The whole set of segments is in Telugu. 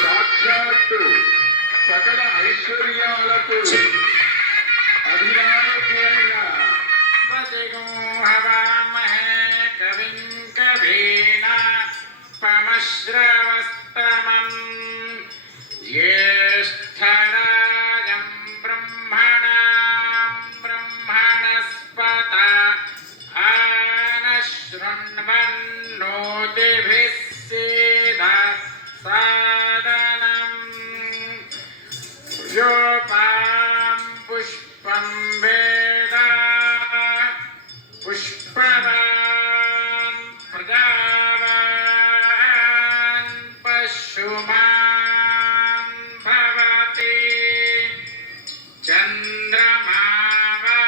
సాక్షాత్తు సకల ఐశ్వర్యాలకు అధినాయకుడైన కవిం కవీన పమశ్రవస్తమం జ్యేష్ఠరాజం బ్రహ్మణాం బ్రహ్మణస్పత ఆనశృణ్వన్నోతిభిः సాదనం యోపాం పుష్పం వేద పుష్పవాన్ ప్రజావాన్ పశుమాన్ భవతి చంద్రమా వా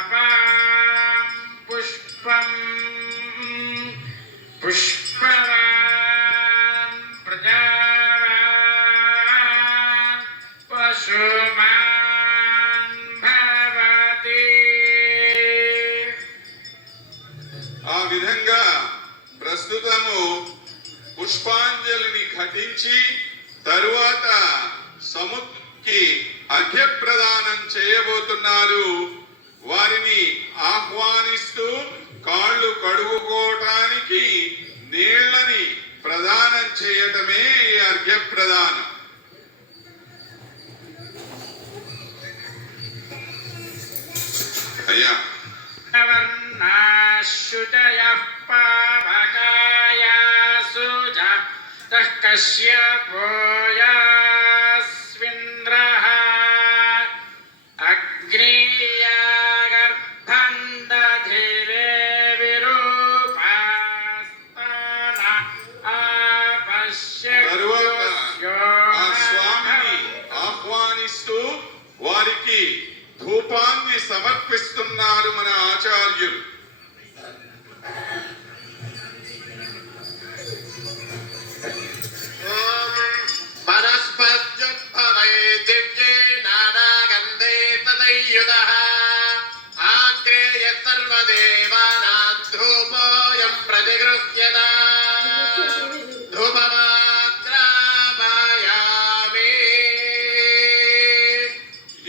అపాం పుష్పం పుష్పవాన్ ప్రజావాన్ పశుమాన్ భవతి. ఆ విధంగా ప్రస్తుతము పుష్పాంజలిని ఘటించి తరువాత సముద్రకి అర్ఘ్యప్రదానం చేయబోతున్నారు. వారిని ఆహ్వానిస్తూ కాళ్ళు కడుగుకోవటానికి నీళ్లని ప్రదానం చేయటమే ఈ అర్ఘ్యప్రదానం. అయ్యా శుచయః పావకాయాసుజ కశ్యపోయాస్వింద్రః అగ్నియాగర్భం దధిరే విరూపాస్తన తరువాత ఆ స్వామిని ఆహ్వానిస్తూ వారికి ధూపాన్ని సమర్పిస్తున్నారు మన ఆచార్యులు.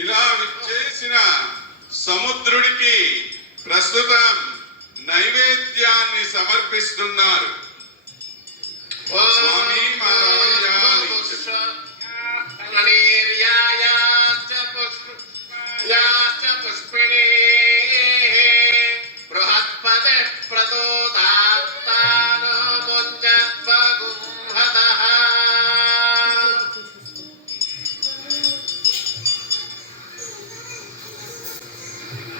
ఇలా విచ్చేసిన సముద్రుడికి ప్రస్తుతం నైవేద్యాన్ని సమర్పిస్తున్నారు. స్వామి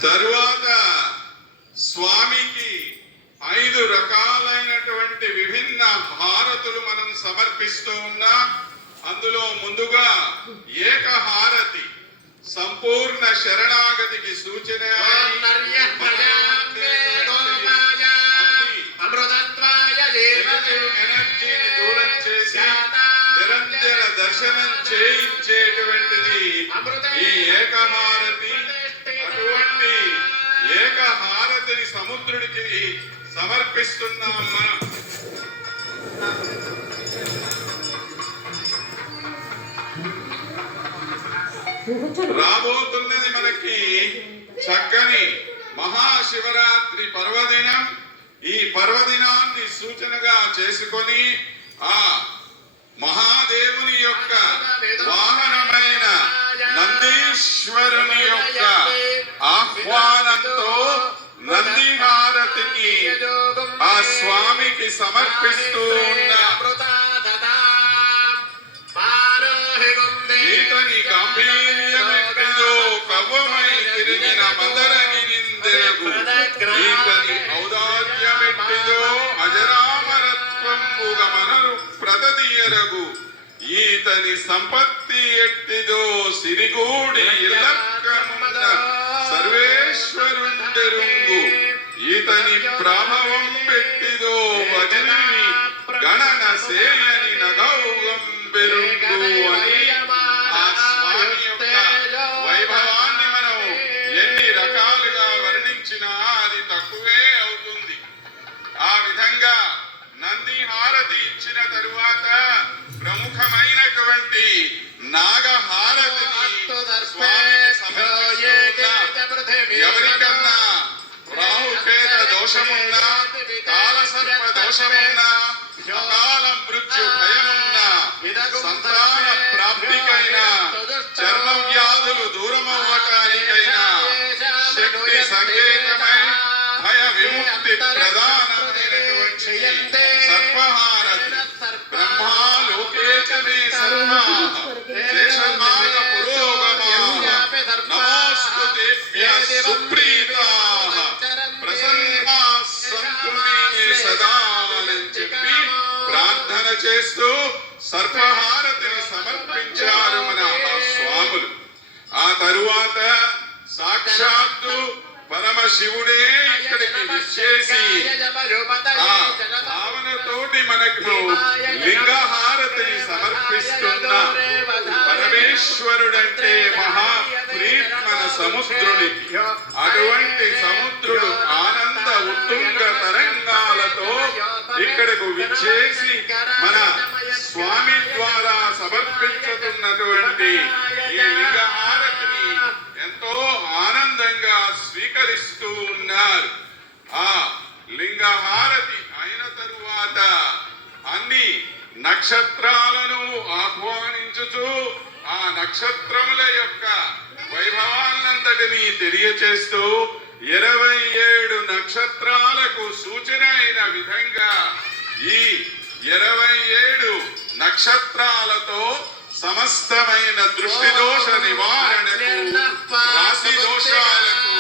తరువాత స్వామికి 5 రకాలైనటువంటి విభిన్న హారతులు మనం సమర్పిస్తూ ఉన్నాం. అందులో ముందుగా ఏకహారతి సంపూర్ణ శరణాగతికి సూచన, ఎనర్జీని దూరం చేసి నిరంజన దర్శనం చేయించేటువంటిది ఈ ఏకహారతి. అటువంటి ఏకహారతిని సముద్రుడికి సమర్పిస్తున్నాం మనం. రాబోతున్నది మనకి చక్కని మహాశివరాత్రి పర్వదినం. ఈ పర్వదినాన్ని సూచనగా చేసుకొని ఆ మహాదేవుని యొక్క వాహనమైన నందీశ్వరుని యొక్క ఆహ్వానంతో నందిహారతికి ఆ స్వామికి సమర్పిస్తూ ఉన్న ఈతని గాంభీర్యమెట్టిదో కవ్వమై తిరిగిన మందరగిరిందెరగు ఈతని ఔదార్యమే ಮೆರೆಯರಗು ఈతని సంపత్తి ఎట్టిదో సిరిగూడి ఇల్లక్కమున్న సర్వేశ్వరుండెరుంగు ఈతని ప్రభావం పెట్టిదో వదిలి గణన సేయని నగౌగం పెరుంగు అని ఆ స్వామి యొక్క వైభవాన్ని మనం ఎన్ని రకాలుగా వర్ణించినా అది తక్కువే అవుతుంది. ఆ విధంగా నంది హారతి ఇచ్చిన తరువాత ప్రముఖమైనటువంటి నాగహారతిని స్వామికి సమర్పిస్తున్నా. ఎవరికన్నా రాహుకేత దోషమున్నా, కాలసర్ప దోషమున్నా, అకాల మృత్యు భయమున్నా, సంతాన ప్రాప్తికైనా, చర్మ వ్యాధులు దూరమవ్వటానికైనా, శక్తి సంకేతమై భయ విముక్తి ప్రధానమైనటువంటి సర్పహారతి బ్రహ్మాలోకే చ మే సర్వాః శేషనాగ పురోగమాః నమోస్తు తేభ్యః సుప్రీతాః ప్రసన్నాః సంతు మే సదా అని చెప్పి ప్రార్థన చేస్తూ సర్పహారతిని సమర్పించారు మన ఆ స్వాములు. ఆ తరువాత సాక్షాత్తు పరమశివుడే ఇక్కడికి విచ్చేసి ఆ భావనతోటి మనకు లింగహారతిని సమర్పిస్తున్న పరమేశ్వరుడంటే మహా ప్రీతి మన సముద్రునికి. అటువంటి సముద్రుడు ఆనంద ఉత్తుంగ తరంగాలతో ఇక్కడకు విచ్చేసి మన స్వామి ద్వారా సమర్పించుతున్నటువంటి ఈ లింగహారతిని ఎంతో ఆనందంగా స్వీకరిస్తూ ఉన్నారు. ఆ లింగహారతి అయిన తరువాత అన్ని నక్షత్రాలను ఆహ్వానించుతూ ఆ నక్షత్రముల యొక్క వైభవాన్నంతటినీ తెలియచేస్తూ 27 నక్షత్రాలకు సూచన అయిన విధంగా ఈ 27 నక్షత్రాలతో సమస్తమైన దృష్టి దోష నివారణకు, రాశి దోషాలకు